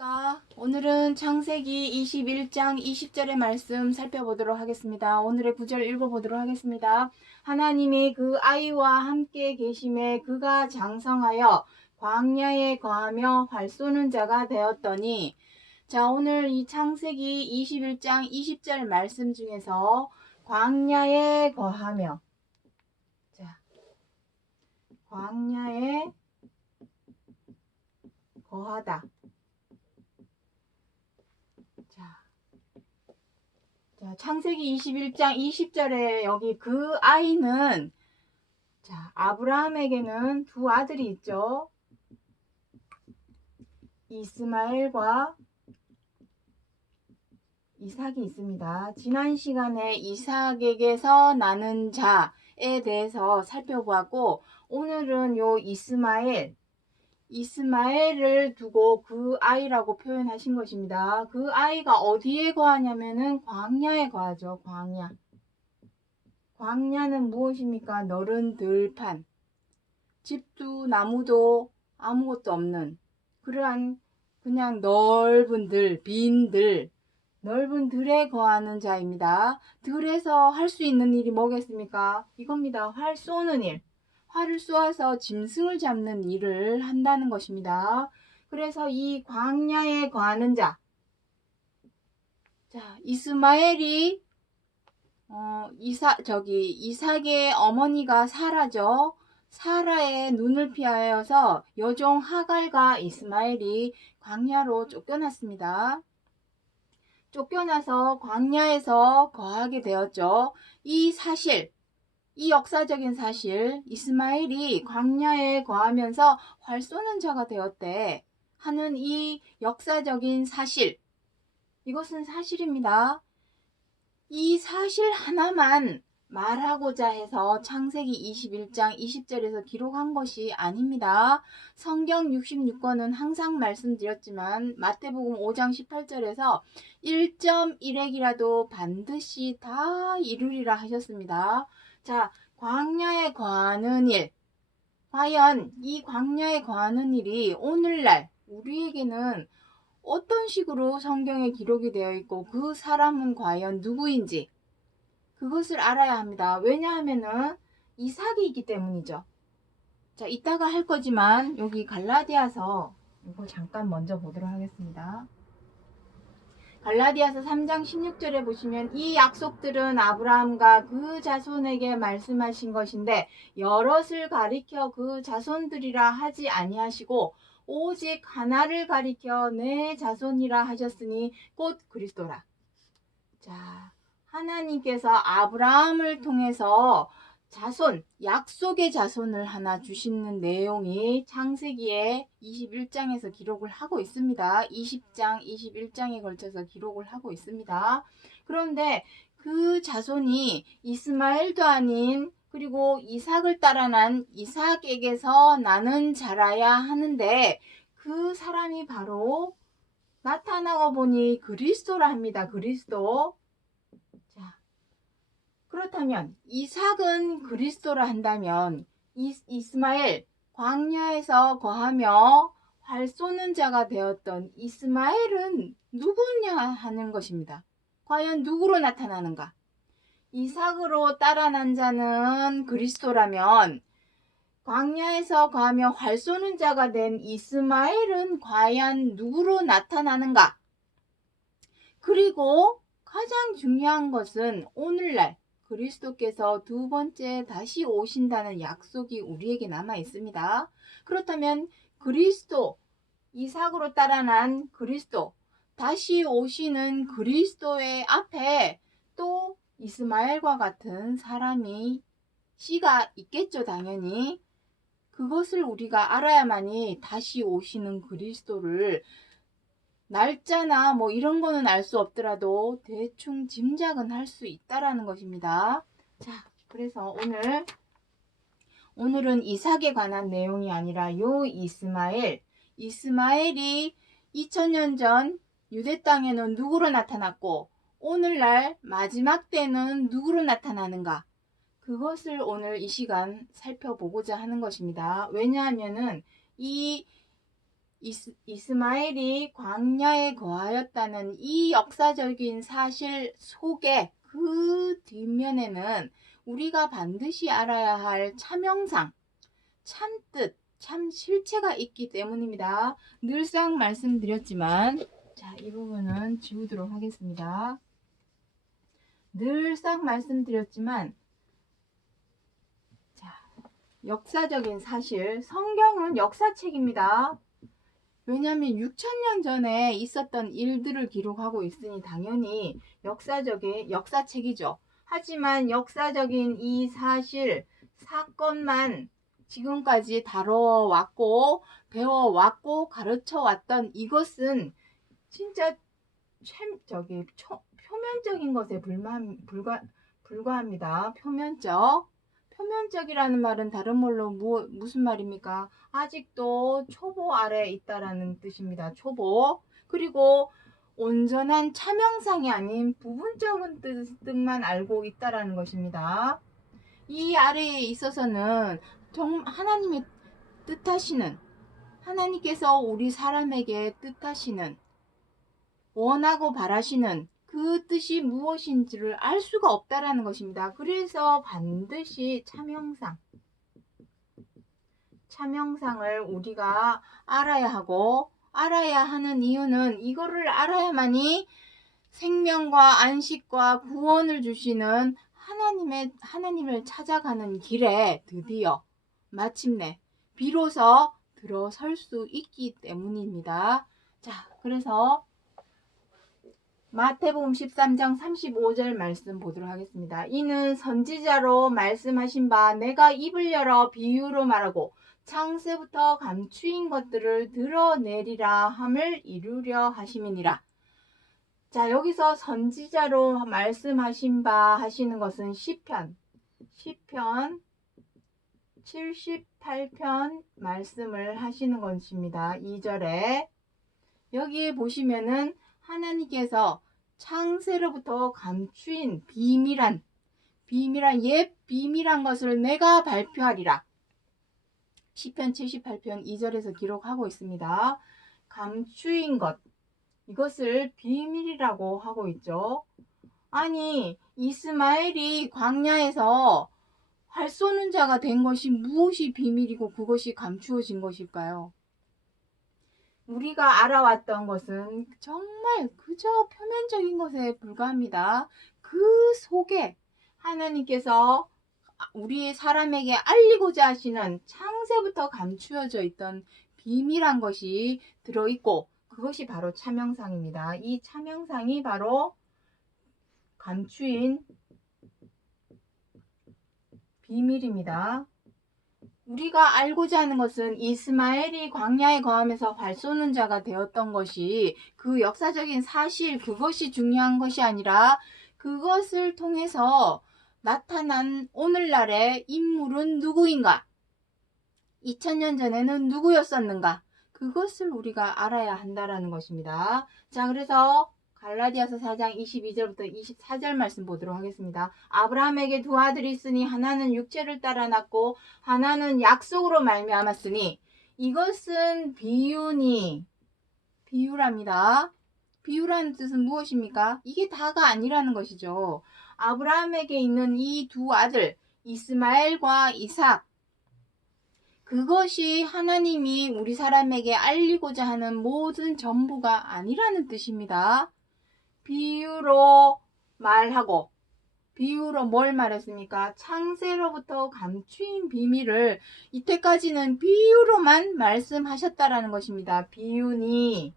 안녕하십니까. 오늘은 창세기 21장 20절의 말씀 살펴보도록 하겠습니다. 오늘의 구절 읽어보도록 하겠습니다. 하나님이 그 아이와 함께 계심에 그가 장성하여 광야에 거하며 활 쏘는 자가 되었더니 자, 오늘 이 창세기 21장 20절 말씀 중에서 광야에 거하며 자, 광야에 거하다. 자, 창세기 21장 20절에 여기 그 아이는 자, 아브라함에게는 두 아들이 있죠. 이스마엘과 이삭이 있습니다. 지난 시간에 이삭에게서 나는 자에 대해서 살펴보았고 오늘은 요 이스마엘 이스마엘을 두고 그 아이라고 표현하신 것입니다. 그 아이가 어디에 거하냐면은 광야에 거하죠. 광야. 광야는 무엇입니까? 너른 들판. 집도 나무도 아무것도 없는 그러한 그냥 넓은 들, 빈 들, 넓은 들에 거하는 자입니다. 들에서 할 수 있는 일이 뭐겠습니까? 이겁니다. 활 쏘는 일. 활을 쏘아서 짐승을 잡는 일을 한다는 것입니다. 그래서 이 광야에 거하는 자, 자 이스마엘이 어, 이사 저기 이삭의 어머니가 사라죠. 사라의 눈을 피하여서 여종 하갈과 이스마엘이 광야로 쫓겨났습니다. 쫓겨나서 광야에서 거하게 되었죠. 이 사실, 이 역사적인 사실, 이스마엘이 광야에 거하면서 활 쏘는 자가 되었대 하는 이 역사적인 사실, 이것은 사실입니다. 이 사실 하나만 말하고자 해서 창세기 21장 20절에서 기록한 것이 아닙니다. 성경 66권은 항상 말씀드렸지만 마태복음 5장 18절에서 1.1핵이라도 반드시 다 이루리라 하셨습니다. 자, 광야에 거하는 일. 과연 이 광야에 거하는 일이 오늘날 우리에게는 어떤 식으로 성경에 기록이 되어 있고 그 사람은 과연 누구인지 그것을 알아야 합니다. 왜냐하면은 이삭이 있기 때문이죠. 자, 이따가 할 거지만 여기 갈라디아서 이거 잠깐 먼저 보도록 하겠습니다. 갈라디아서 3장 16절에 보시면 이 약속들은 아브라함과 그 자손에게 말씀하신 것인데 여럿을 가리켜 그 자손들이라 하지 아니하시고 오직 하나를 가리켜 내 자손이라 하셨으니 곧 그리스도라. 자, 하나님께서 아브라함을 통해서 자손, 약속의 자손을 하나 주시는 내용이 창세기에 21장에서 기록을 하고 있습니다. 20장, 21장에 걸쳐서 기록을 하고 있습니다. 그런데 그 자손이 이스마엘도 아닌 그리고 이삭을 따라 난 이삭에게서 나는 자라야 하는데 그 사람이 바로 나타나고 보니 그리스도라 합니다. 그리스도. 자, 그렇다면 이삭은 그리스도라 한다면 이, 이스마엘 광야에서 거하며 활 쏘는 자가 되었던 이스마엘은 누구냐 하는 것입니다. 과연 누구로 나타나는가? 이삭으로 따라난 자는 그리스도라면 광야에서 거하며 활 쏘는 자가 된 이스마엘은 과연 누구로 나타나는가? 그리고 가장 중요한 것은 오늘날 그리스도께서 두 번째 다시 오신다는 약속이 우리에게 남아 있습니다. 그렇다면 그리스도, 이삭으로 따라난 그리스도, 다시 오시는 그리스도의 앞에 또 이스마엘과 같은 사람이 씨가 있겠죠, 당연히. 그것을 우리가 알아야만이 다시 오시는 그리스도를 날짜나 뭐 이런 거는 알 수 없더라도 대충 짐작은 할 수 있다라는 것입니다. 자, 그래서 오늘 오늘은 이삭에 관한 내용이 아니라 요 이스마엘, 이스마엘이 2000년 전 유대 땅에는 누구로 나타났고 오늘날 마지막 때는 누구로 나타나는가? 그것을 오늘 이 시간 살펴보고자 하는 것입니다. 왜냐하면은 이 이스, 이스마엘이 광야에 거하였다는 이 역사적인 사실 속에 그 뒷면에는 우리가 반드시 알아야 할 참영상, 참뜻, 참 실체가 있기 때문입니다. 늘상 말씀드렸지만, 자, 이 부분은 지우도록 하겠습니다. 늘상 말씀드렸지만, 자, 역사적인 사실, 성경은 역사책입니다. 왜냐하면 6천년 전에 있었던 일들을 기록하고 있으니 당연히 역사적인 역사책이죠. 하지만 역사적인 이 사실 사건만 지금까지 다뤄왔고 배워왔고 가르쳐왔던 이것은 진짜 최, 저기 초, 표면적인 것에 불마, 불과, 불과합니다. 표면적. 표면적이라는 말은 다른 말로 무, 무슨 말입니까? 아직도 초보 아래 있다라는 뜻입니다. 초보. 그리고 온전한 차명상이 아닌 부분적인 뜻, 뜻만 알고 있다라는 것입니다. 이 아래에 있어서는 정 하나님의 뜻하시는 하나님께서 우리 사람에게 뜻하시는 원하고 바라시는 그 뜻이 무엇인지를 알 수가 없다라는 것입니다. 그래서 반드시 참형상 참형상을 우리가 알아야 하고 알아야 하는 이유는 이거를 알아야만이 생명과 안식과 구원을 주시는 하나님의 하나님을 찾아가는 길에 드디어 마침내 비로소 들어설 수 있기 때문입니다. 자, 그래서 마태복음 13장 35절 말씀 보도록 하겠습니다. 이는 선지자로 말씀하신 바 내가 입을 열어 비유로 말하고 창세부터 감추인 것들을 드러내리라 함을 이루려 하심이니라. 자, 여기서 선지자로 말씀하신 바 하시는 것은 시편, 시편 78편 말씀을 하시는 것입니다. 2절에 여기에 보시면은 하나님께서 창세로부터 감추인 비밀한 비밀한 옛 비밀한 것을 내가 발표하리라. 시편 78편 2절에서 기록하고 있습니다. 감추인 것 이것을 비밀이라고 하고 있죠. 아니 이스마엘이 광야에서 활 쏘는 자가 된 것이 무엇이 비밀이고 그것이 감추어진 것일까요? 우리가 알아왔던 것은 정말 그저 표면적인 것에 불과합니다. 그 속에 하나님께서 우리 사람에게 알리고자 하시는 창세부터 감추어져 있던 비밀한 것이 들어있고 그것이 바로 차명상입니다. 이 차명상이 바로 감추인 비밀입니다. 우리가 알고자 하는 것은 이스마엘이 광야에 거하면서 발 쏘는 자가 되었던 것이 그 역사적인 사실 그것이 중요한 것이 아니라 그것을 통해서 나타난 오늘날의 인물은 누구인가? 2000년 전에는 누구였었는가? 그것을 우리가 알아야 한다라는 것입니다. 자, 그래서 갈라디아서 4장 22절부터 24절 말씀 보도록 하겠습니다. 아브라함에게 두 아들이 있으니 하나는 육체를 따라 낳고 하나는 약속으로 말미암았으니 이것은 비유니 비유랍니다. 비유라는 뜻은 무엇입니까? 이게 다가 아니라는 것이죠. 아브라함에게 있는 이 두 아들 이스마엘과 이삭 그것이 하나님이 우리 사람에게 알리고자 하는 모든 전부가 아니라는 뜻입니다. 비유로 말하고 비유로 뭘 말했습니까? 창세로부터 감추인 비밀을 이때까지는 비유로만 말씀하셨다라는 것입니다. 비유니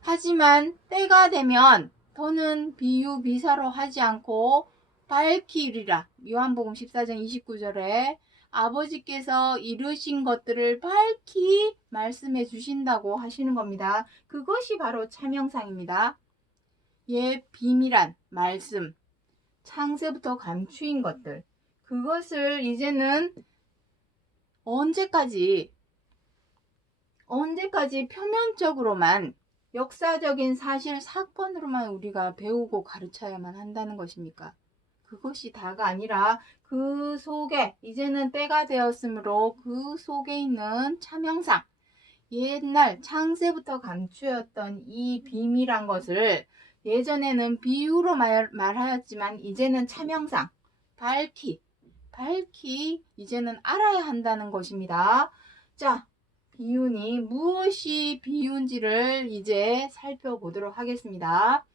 하지만 때가 되면 더는 비유 비사로 하지 않고 밝히리라. 요한복음 14장 29절에 아버지께서 이루신 것들을 밝히 말씀해 주신다고 하시는 겁니다. 그것이 바로 참영상입니다. 예, 비밀한 말씀, 창세부터 감추인 것들, 그것을 이제는 언제까지, 언제까지 표면적으로만 역사적인 사실 사건으로만 우리가 배우고 가르쳐야만 한다는 것입니까? 그것이 다가 아니라 그 속에 이제는 때가 되었으므로 그 속에 있는 참영상 옛날 창세부터 감추었던 이 비밀한 것을 예전에는 비유로 말, 말하였지만 이제는 차명상 밝히 밝히 이제는 알아야 한다는 것입니다. 자, 비유니 무엇이 비유인지를 이제 살펴보도록 하겠습니다.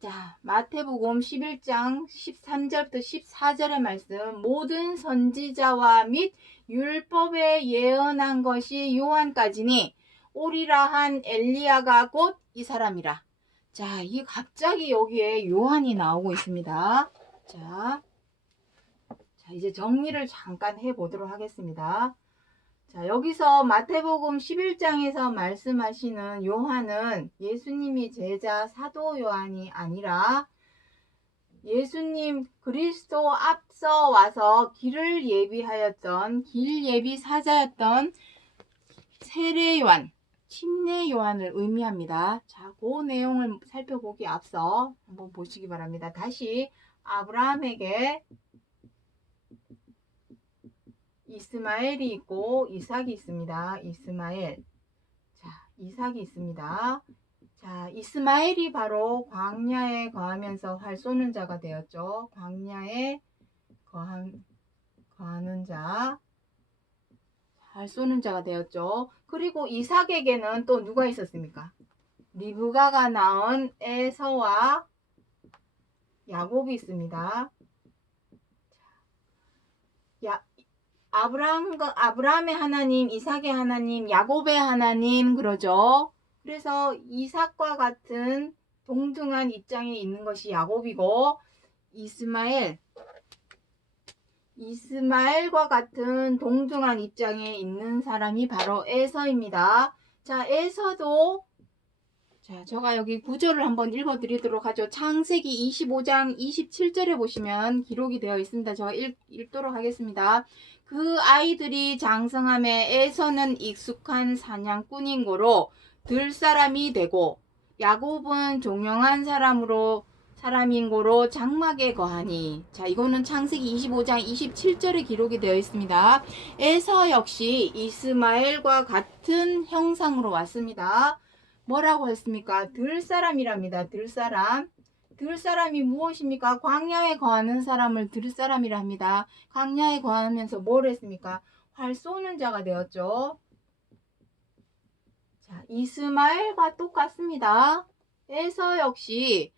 자, 마태복음 11장 13절부터 14절의 말씀 모든 선지자와 및 율법에 예언한 것이 요한까지니 오리라 한 엘리야가 곧 이 사람이라. 자, 이 갑자기 여기에 요한이 나오고 있습니다. 자, 자, 이제 정리를 잠깐 해보도록 하겠습니다. 자, 여기서 마태복음 11장에서 말씀하시는 요한은 예수님이 제자 사도 요한이 아니라 예수님 그리스도 앞서 와서 길을 예비하였던 길 예비 사자였던 세례 요한, 침례 요한을 의미합니다. 자, 그 내용을 살펴보기 앞서 한번 보시기 바랍니다. 다시 아브라함에게 이스마엘이 있고 이삭이 있습니다. 이스마엘. 자, 이삭이 있습니다. 자, 이스마엘이 바로 광야에 거하면서 활 쏘는 자가 되었죠. 광야에 거한, 거하는 자. 활 쏘는 자가 되었죠. 그리고 이삭에게는 또 누가 있었습니까? 리브가가 낳은 에서와 야곱이 있습니다. 야, 아브라함과 아브라함의 하나님, 이삭의 하나님, 야곱의 하나님 그러죠. 그래서 이삭과 같은 동등한 입장에 있는 것이 야곱이고 이스마엘 이스마엘과 같은 동등한 입장에 있는 사람이 바로 에서입니다. 자, 에서도 자, 제가 여기 구절을 한번 읽어 드리도록 하죠. 창세기 25장 27절에 보시면 기록이 되어 있습니다. 제가 읽, 읽도록 하겠습니다. 그 아이들이 장성함에 에서는 익숙한 사냥꾼인 고로 들 사람이 되고 야곱은 종영한 사람으로 사람 인 고로 장막에 거하니 자 이거는 창세기 25장 27절에 기록이 되어 있습니다. 에서 역시 이스마엘과 같은 형상으로 왔습니다. 뭐라고 했습니까? 들 사람이랍니다. 들 사람. 들 사람이 무엇입니까? 광야에 거하는 사람을 들 사람이라 합니다. 광야에 거하면서 뭘 했습니까? 활 쏘는 자가 되었죠. 자, 이스마엘과 똑같습니다. 에서 역시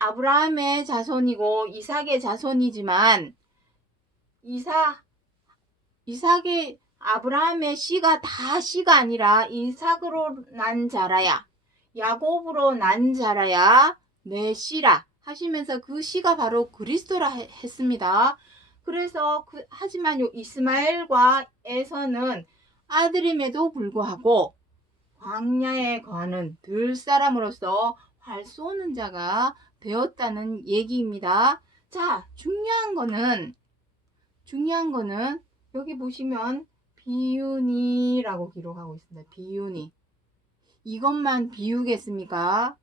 아브라함의 자손이고 이삭의 자손이지만 이삭 이삭의 아브라함의 씨가 다 씨가 아니라 이삭으로 난 자라야 야곱으로 난 자라야 내 씨라 하시면서 그 씨가 바로 그리스도라 해- 했습니다. 그래서 그, 하지만 요 이스마엘과 에서는 아들임에도 불구하고 광야에 거하는 들 사람으로서 활 쏘는 자가 되었다는 얘기입니다. 자, 중요한 거는 중요한 거는 여기 보시면 비유니라고 기록하고 있습니다. 비유니. 이것만 비유겠습니까?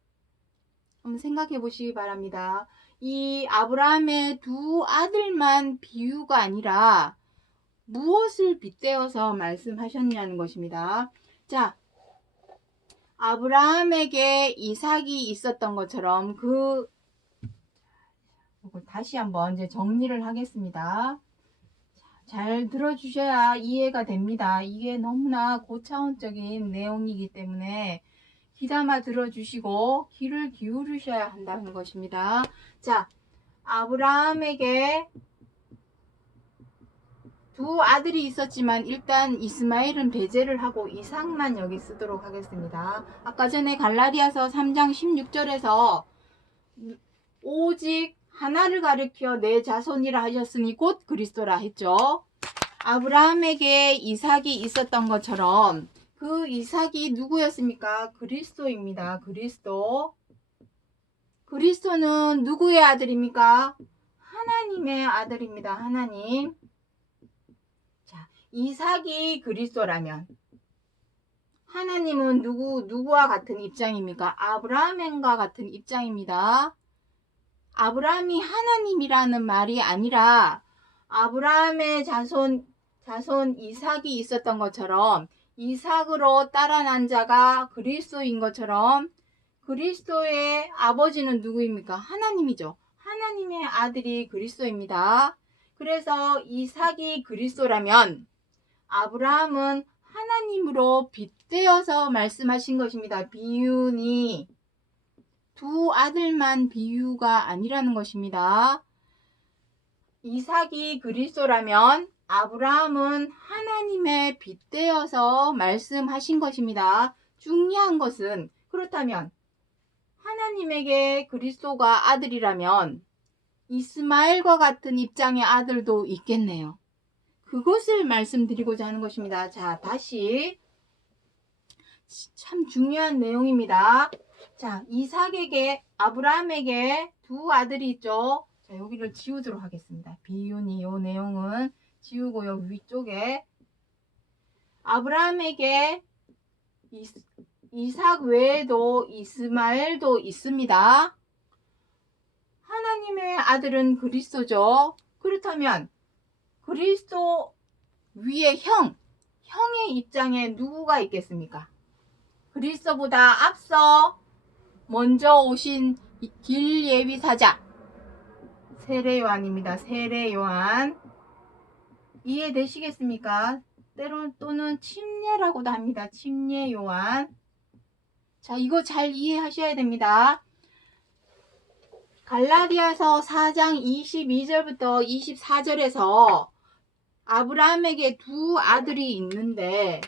한번 생각해 보시기 바랍니다. 이 아브라함의 두 아들만 비유가 아니라 무엇을 빗대어서 말씀하셨냐는 것입니다. 자, 아브라함에게 이삭이 있었던 것처럼 그 다시 한번 이제 정리를 하겠습니다. 잘 들어주셔야 이해가 됩니다. 이게 너무나 고차원적인 내용이기 때문에 귀담아 들어주시고 귀를 기울이셔야 한다는 것입니다. 자, 아브라함에게 두 아들이 있었지만 일단 이스마엘은 배제를 하고 이삭만 여기 쓰도록 하겠습니다. 아까 전에 갈라디아서 3장 16절에서 오직 하나를 가리켜 내 자손이라 하셨으니 곧 그리스도라 했죠. 아브라함에게 이삭이 있었던 것처럼 그 이삭이 누구였습니까? 그리스도입니다. 그리스도. 그리스도는 누구의 아들입니까? 하나님의 아들입니다. 하나님. 자, 이삭이 그리스도라면 하나님은 누구 누구와 같은 입장입니까? 아브라함과 같은 입장입니다. 아브라함이 하나님이라는 말이 아니라 아브라함의 자손 자손 이삭이 있었던 것처럼 이삭으로 따라난 자가 그리스도인 것처럼 그리스도의 아버지는 누구입니까? 하나님이죠. 하나님의 아들이 그리스도입니다. 그래서 이삭이 그리스도라면 아브라함은 하나님으로 빗대어서 말씀하신 것입니다. 비유니 두 아들만 비유가 아니라는 것입니다. 이삭이 그리스도라면 아브라함은 하나님의 빗대어서 말씀하신 것입니다. 중요한 것은 그렇다면 하나님에게 그리스도가 아들이라면 이스마엘과 같은 입장의 아들도 있겠네요. 그것을 말씀드리고자 하는 것입니다. 자, 다시 참 중요한 내용입니다. 자, 이삭에게 아브라함에게 두 아들이 있죠. 자, 여기를 지우도록 하겠습니다. 비윤이 요 내용은 지우고 여기 위쪽에 아브라함에게 이삭 외에도 이스마엘도 있습니다. 하나님의 아들은 그리스도죠. 그렇다면 그리스도 위에 형, 형의 입장에 누구가 있겠습니까? 그리스도보다 앞서 먼저 오신 이길 예비 사자 세례 요한입니다. 세례 요한 이해되시겠습니까? 때론 또는 침례라고도 합니다. 침례 요한. 자, 이거 잘 이해하셔야 됩니다. 갈라디아서 4장 22절부터 24절에서 아브라함에게 두 아들이 있는데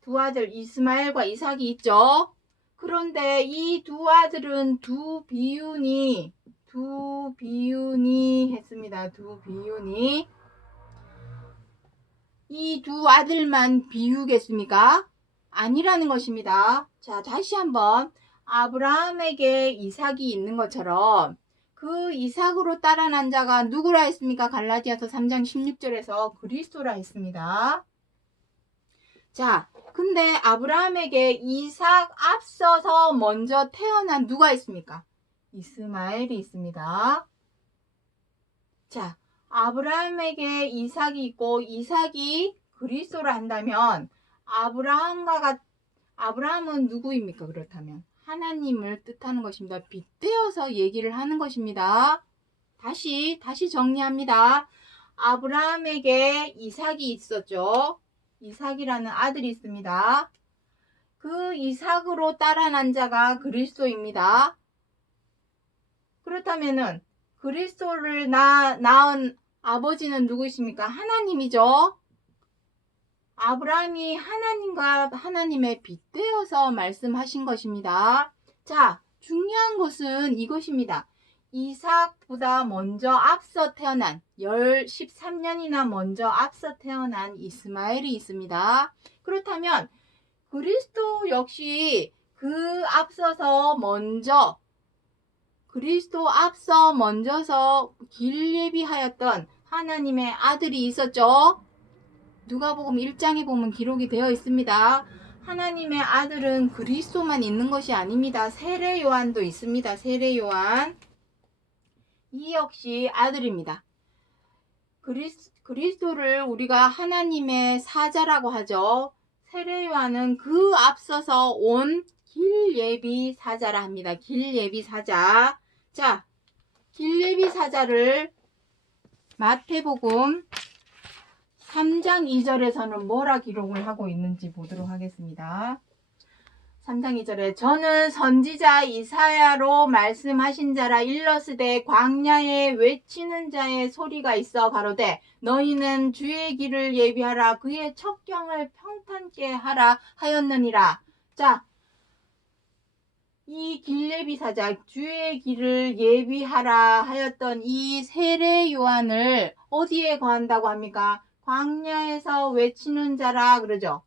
두 아들 이스마엘과 이삭이 있죠. 그런데 이 두 아들은 두 비윤이 두 비윤이 했습니다. 두 비윤이 이 두 아들만 비우겠습니까? 아니라는 것입니다. 자, 다시 한번 아브라함에게 이삭이 있는 것처럼 그 이삭으로 따라난 자가 누구라 했습니까? 갈라디아서 3장 16절에서 그리스도라 했습니다. 자, 근데 아브라함에게 이삭 앞서서 먼저 태어난 누가 있습니까? 이스마엘이 있습니다. 자, 아브라함에게 이삭이 있고 이삭이 그리스도라 한다면 아브라함과 같 아브라함은 누구입니까? 그렇다면 하나님을 뜻하는 것입니다. 빗대어서 얘기를 하는 것입니다. 다시 다시 정리합니다. 아브라함에게 이삭이 있었죠. 이삭이라는 아들이 있습니다. 그 이삭으로 따라난 자가 그리스도입니다. 그렇다면은 그리스도를 낳, 낳은 아버지는 누구십니까? 하나님이죠. 아브라함이 하나님과 하나님의 빗대어서 말씀하신 것입니다. 자, 중요한 것은 이것입니다. 이삭보다 먼저 앞서 태어난 10, 13년이나 먼저 앞서 태어난 이스마엘이 있습니다. 그렇다면 그리스도 역시 그 앞서서 먼저 그리스도 앞서 먼저서 길 예비하였던 하나님의 아들이 있었죠. 누가복음 1장에 보면 기록이 되어 있습니다. 하나님의 아들은 그리스도만 있는 것이 아닙니다. 세례 요한도 있습니다. 세례 요한. 이 역시 아들입니다. 그리스, 그리스도를 우리가 하나님의 사자라고 하죠. 세례 요한은 그 앞서서 온 길 예비 사자라 합니다. 길 예비 사자. 자, 길 예비 사자를 마태복음 3장 2절에서는 뭐라 기록을 하고 있는지 보도록 하겠습니다. 3장 2절에 저는 선지자 이사야로 말씀하신 자라 일러스되 광야에 외치는 자의 소리가 있어 가로되 너희는 주의 길을 예비하라 그의 첩경을 평탄케 하라 하였느니라. 자, 이 길예비 사자 주의 길을 예비하라 하였던 이 세례 요한을 어디에 거한다고 합니까? 광야에서 외치는 자라 그러죠.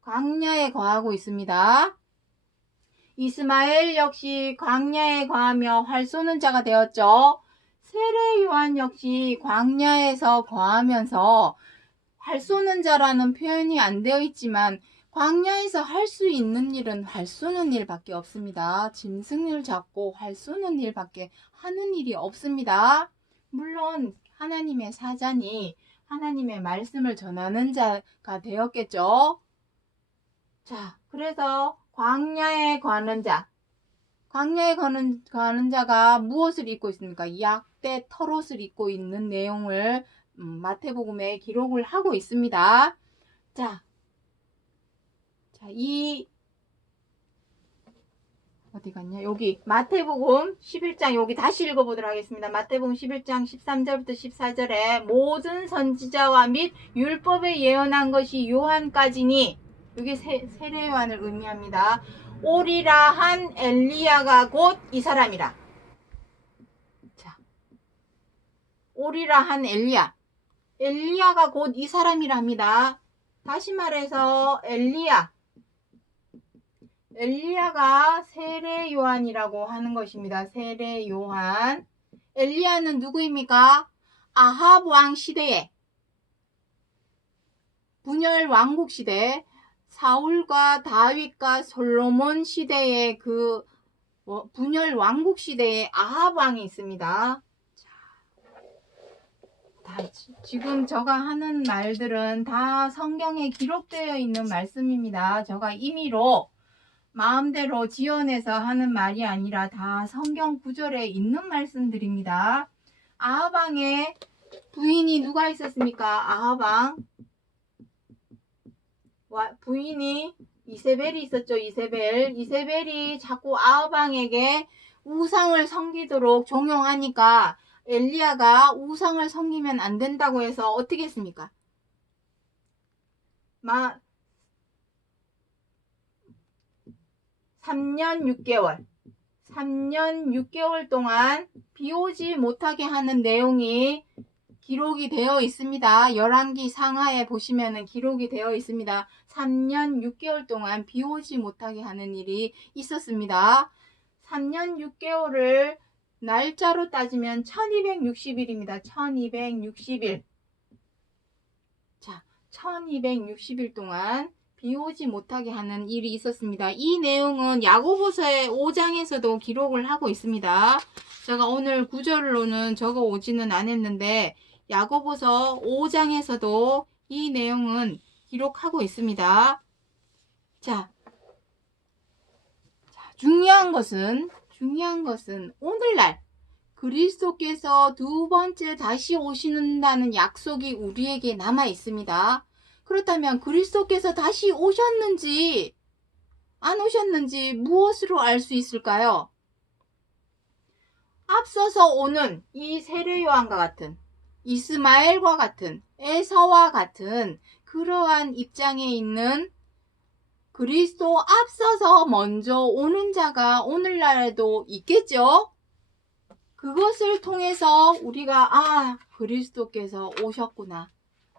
광야에 거하고 있습니다. 이스마엘 역시 광야에 거하며 활 쏘는 자가 되었죠. 세례 요한 역시 광야에서 거하면서 활 쏘는 자라는 표현이 안 되어 있지만 광야에서 할 수 있는 일은 활 쏘는 일밖에 없습니다. 짐승을 잡고 활 쏘는 일밖에 하는 일이 없습니다. 물론 하나님의 사자니 하나님의 말씀을 전하는 자가 되었겠죠. 자, 그래서 광야에 가는 자. 광야에 가는, 가는 자가 무엇을 입고 있습니까? 약대 털옷을 입고 있는 내용을 음, 마태복음에 기록을 하고 있습니다. 자, 자, 이 어디 갔냐? 여기 마태복음 11장 여기 다시 읽어보도록 하겠습니다. 마태복음 11장 13절부터 14절에 모든 선지자와 및 율법에 예언한 것이 요한까지니 여기 세, 세례 요한을 의미합니다. 오리라 한 엘리야가 곧 이 사람이라. 자, 오리라 한 엘리야. 엘리야가 곧 이 사람이랍니다. 다시 말해서 엘리야. 엘리야가 세례 요한이라고 하는 것입니다. 세례 요한. 엘리야는 누구입니까? 아합 왕 시대에 분열 왕국 시대 사울과 다윗과 솔로몬 시대의 그 어, 분열 왕국 시대에 아합 왕이 있습니다. 지금 저가 하는 말들은 다 성경에 기록되어 있는 말씀입니다. 저가 임의로 마음대로 지어내서 하는 말이 아니라 다 성경 구절에 있는 말씀들입니다. 아하방의 부인이 누가 있었습니까? 아하방 와- 부인이 이세벨이 있었죠. 이세벨. 이세벨이 자꾸 아하방에게 우상을 섬기도록 종용하니까 엘리야가 우상을 섬기면 안 된다고 해서 어떻게 했습니까? 마 3년 6개월. 3년 6개월 동안 비 오지 못하게 하는 내용이 기록이 되어 있습니다. 열왕기 상하에 보시면은 기록이 되어 있습니다. 3년 6개월 동안 비 오지 못하게 하는 일이 있었습니다. 3년 6개월을 날짜로 따지면 1260일입니다. 1260일. 자, 1260일 동안 비 오지 못하게 하는 일이 있었습니다. 이 내용은 야고보서의 5장에서도 기록을 하고 있습니다. 제가 오늘 구절로는 적어 오지는 않았는데 야고보서 5장에서도 이 내용은 기록하고 있습니다. 자, 자, 중요한 것은 중요한 것은 오늘날 그리스도께서 두 번째 다시 오시는다는 약속이 우리에게 남아 있습니다. 그렇다면 그리스도께서 다시 오셨는지 안 오셨는지 무엇으로 알 수 있을까요? 앞서서 오는 이 세례 요한과 같은 이스마엘과 같은 에서와 같은 그러한 입장에 있는 그리스도 앞서서 먼저 오는 자가 오늘날에도 있겠죠? 그것을 통해서 우리가 아 그리스도께서 오셨구나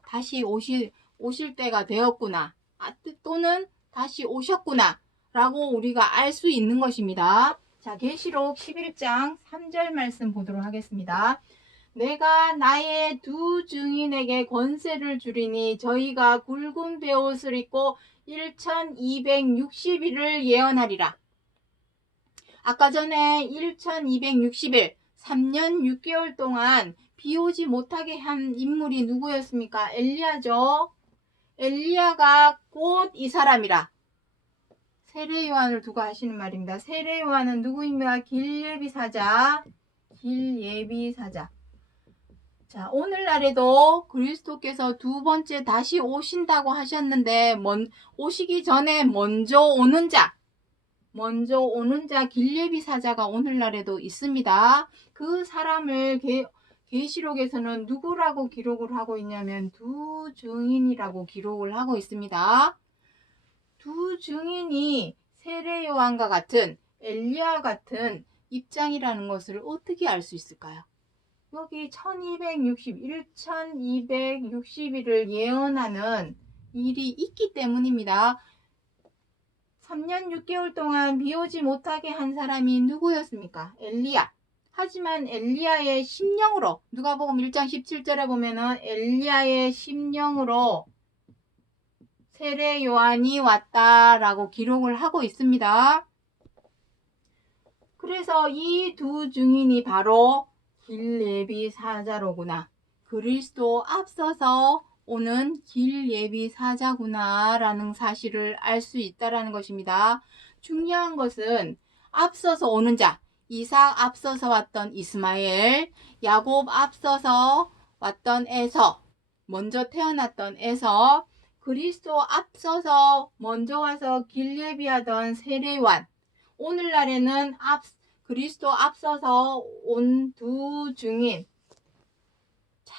다시 오실 오실 때가 되었구나 아, 또는 다시 오셨구나 라고 우리가 알 수 있는 것입니다. 자 계시록 11장 3절 말씀 보도록 하겠습니다. 내가 나의 두 증인에게 권세를 주리니 저희가 굵은 베옷을 입고 1260일을 예언하리라. 아까 전에 1260일, 3년 6개월 동안 비 오지 못하게 한 인물이 누구였습니까? 엘리야죠. 엘리야가 곧 이 사람이라. 세례 요한을 두고 하시는 말입니다. 세례 요한은 누구입니까? 길예비 사자. 길예비 사자. 자, 오늘날에도 그리스도께서 두 번째 다시 오신다고 하셨는데, 먼, 오시기 전에 먼저 오는 자, 먼저 오는 자 길예비 사자가 오늘날에도 있습니다. 그 사람을 게, 계시록에서는 누구라고 기록을 하고 있냐면 두 증인이라고 기록을 하고 있습니다. 두 증인이 세례 요한과 같은 엘리야 같은 입장이라는 것을 어떻게 알 수 있을까요? 여기 1260, 1260일을 예언하는 일이 있기 때문입니다. 3년 6개월 동안 비 오지 못하게 한 사람이 누구였습니까? 엘리야. 하지만 엘리야의 심령으로 누가복음 1장 17절에 보면은 엘리야의 심령으로 세례 요한이 왔다라고 기록을 하고 있습니다. 그래서 이 두 증인이 바로 길레비 사자로구나. 그리스도 앞서서 오는 길 예비 사자구나라는 사실을 알 수 있다라는 것입니다. 중요한 것은 앞서서 오는 자, 이삭 앞서서 왔던 이스마엘, 야곱 앞서서 왔던 에서, 먼저 태어났던 에서, 그리스도 앞서서 먼저 와서 길 예비하던 세례완, 오늘날에는 앞, 그리스도 앞서서 온두 자,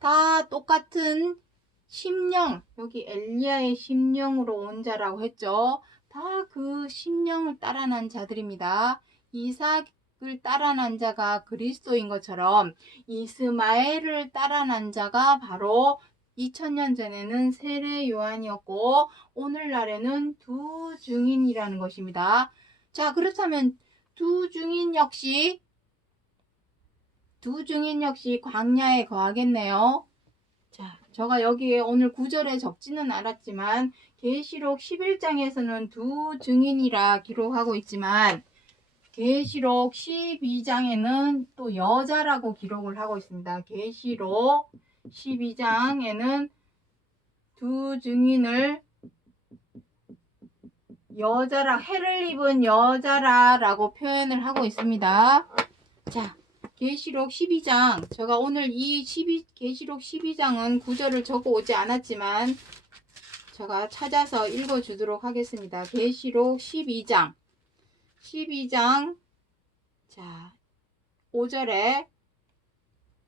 다 똑같은 심령, 여기 엘리야의 심령으로 온 자라고 했죠. 다 그 심령을 따라난 자들입니다. 이삭을 따라난 자가 그리스도인 것처럼 이스마엘을 따라난 자가 바로 2000년 전에는 세례 요한이었고 오늘날에는 두 증인이라는 것입니다. 자, 그렇다면 두 증인 역시 두 증인 역시 광야에 거하겠네요. 자, 제가 여기에 오늘 구절에 적지는 않았지만 계시록 11장에서는 두 증인이라 기록하고 있지만 계시록 12장에는 또 여자라고 기록을 하고 있습니다. 계시록 12장에는 두 증인을 여자라 해를 입은 여자라라고 표현을 하고 있습니다. 자, 계시록 12장 제가 오늘 이 12, 계시록 12장은 구절을 적어 오지 않았지만 제가 찾아서 읽어 주도록 하겠습니다. 계시록 12장 12장 자 5절에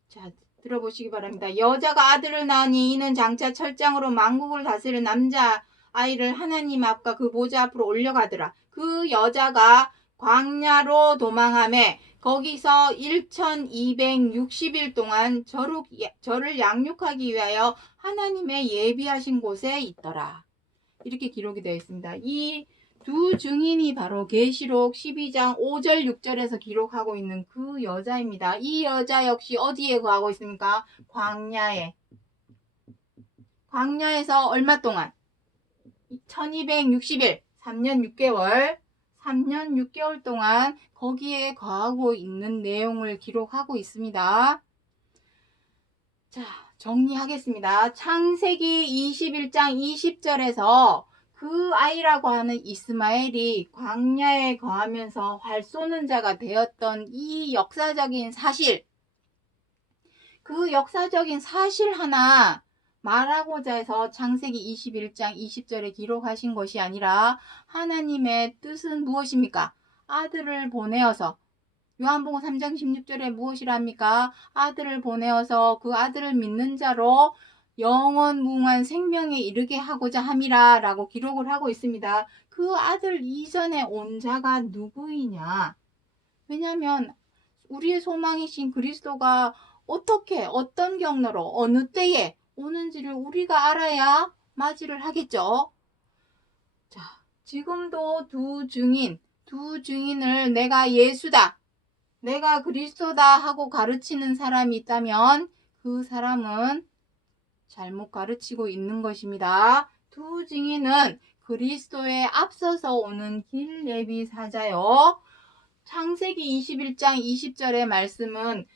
자 들어보시기 바랍니다. 여자가 아들을 낳으니 이는 장차 철장으로 만국을 다스릴 남자 아이를 하나님 앞과 그 보좌 앞으로 올려가더라. 그 여자가 광야로 도망함에 거기서 1260일 동안 저를, 저를 양육하기 위하여 하나님의 예비하신 곳에 있더라. 이렇게 기록이 되어 있습니다. 이 두 증인이 바로 계시록 12장 5절 6절에서 기록하고 있는 그 여자입니다. 이 여자 역시 어디에 거하고 있습니까? 광야에. 광야에서 얼마 동안? 1260일, 3년 6개월, 3년 6개월 동안 거기에 거하고 있는 내용을 기록하고 있습니다. 자, 정리하겠습니다. 창세기 21장 20절에서 그 아이라고 하는 이스마엘이 광야에 거하면서 활 쏘는 자가 되었던 이 역사적인 사실, 그 역사적인 사실 하나 말하고자 해서 창세기 21장 20절에 기록하신 것이 아니라 하나님의 뜻은 무엇입니까? 아들을 보내어서 요한복음 3장 16절에 무엇이랍니까? 아들을 보내어서 그 아들을 믿는 자로 영원 무궁한 생명에 이르게 하고자 함이라 라고 기록을 하고 있습니다. 그 아들 이전에 온 자가 누구이냐? 왜냐하면 우리의 소망이신 그리스도가 어떻게 어떤 경로로 어느 때에 오는지를 우리가 알아야 맞이를 하겠죠. 자, 지금도 두 증인, 두 증인을 내가 예수다, 내가 그리스도다 하고 가르치는 사람이 있다면 그 사람은 잘못 가르치고 있는 것입니다. 두 증인은 그리스도에 앞서서 오는 길 예비 사자요. 창세기 21장 20절의 말씀은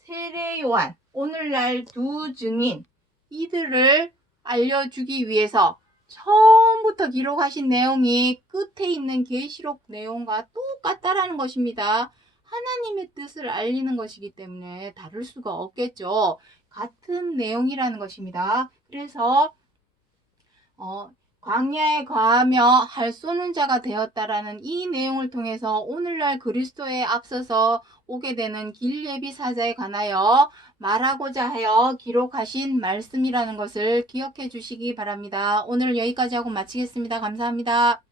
세례 요한, 오늘날 두 증인, 이들을 알려주기 위해서 처음부터 기록하신 내용이 끝에 있는 계시록 내용과 똑같다라는 것입니다. 하나님의 뜻을 알리는 것이기 때문에 다를 수가 없겠죠. 같은 내용이라는 것입니다. 그래서 어, 광야에 거하며 할 쏘는 자가 되었다라는 이 내용을 통해서 오늘날 그리스도에 앞서서 오게 되는 길 예비 사자에 관하여 말하고자 하여 기록하신 말씀이라는 것을 기억해 주시기 바랍니다. 오늘 여기까지 하고 마치겠습니다. 감사합니다.